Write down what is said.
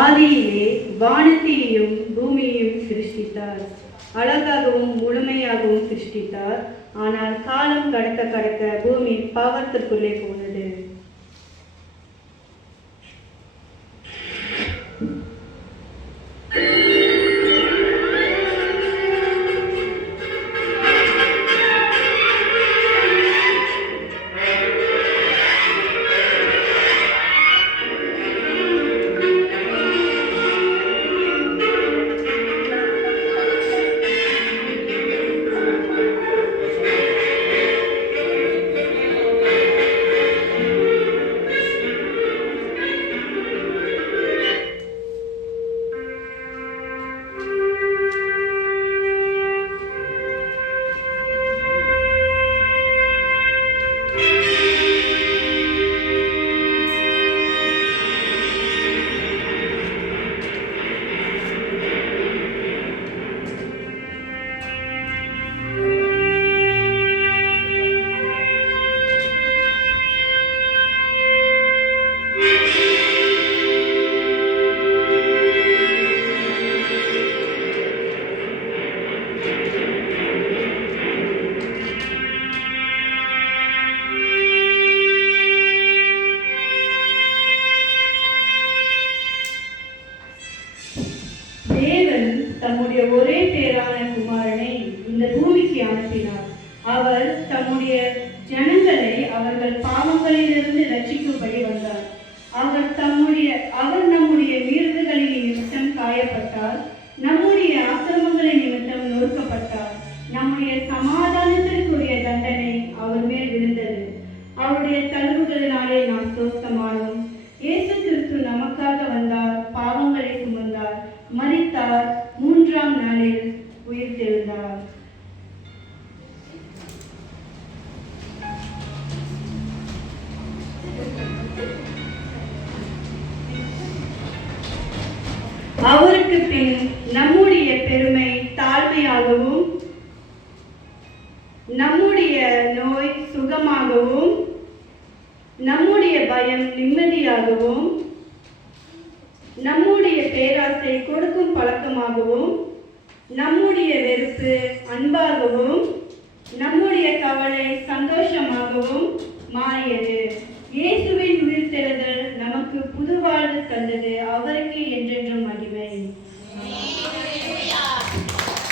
ஆதியிலே வானத்தையும் பூமியையும் சிருஷ்டித்தார். அழகாகவும் முழுமையாகவும் சிருஷ்டித்தார். ஆனால் காலம் கடக்க கடக்க பூமி பாவத்திற்குள்ளே போனது. தம்முடைய ஒரே பேரான குமாரனை இந்த பூமிக்கு அனுப்பினார். அவர் தம்முடைய ஜனங்களை அவர்கள் பாவங்களிலிருந்து ரட்சிக்கும்படி வந்தார். அவர் நம்முடைய மீறுதல்களின் நிமித்தம் காயப்பட்டார், நம்முடைய ஆக்கிரமங்களின் நிமித்தம் நொறுக்கப்பட்டார். நம்முடைய சமாதானத்திற்குரிய தண்டனை அவர் மேல் விழுந்தது. அவருடைய தழும்புகளினாலே நாம் சுத்தமானோம். இயேசு கிறிஸ்து நமக்காக வந்தார், பாவங்களை சுமந்தார், மரித்தார், மூன்றாம் நாளில் உயிர்த்தெழுந்தார். அவருக்கு பின் நம்முடைய பெருமை தாழ்மையாகவும் நம்முடைய நோய் சுகமாகவும் நம்முடைய பயம் நிம்மதியாகவும் நம்முடைய பேராசை கொடுக்கும் பழக்கமாகவும் நம்முடைய வெறுப்பு அன்பாகவும்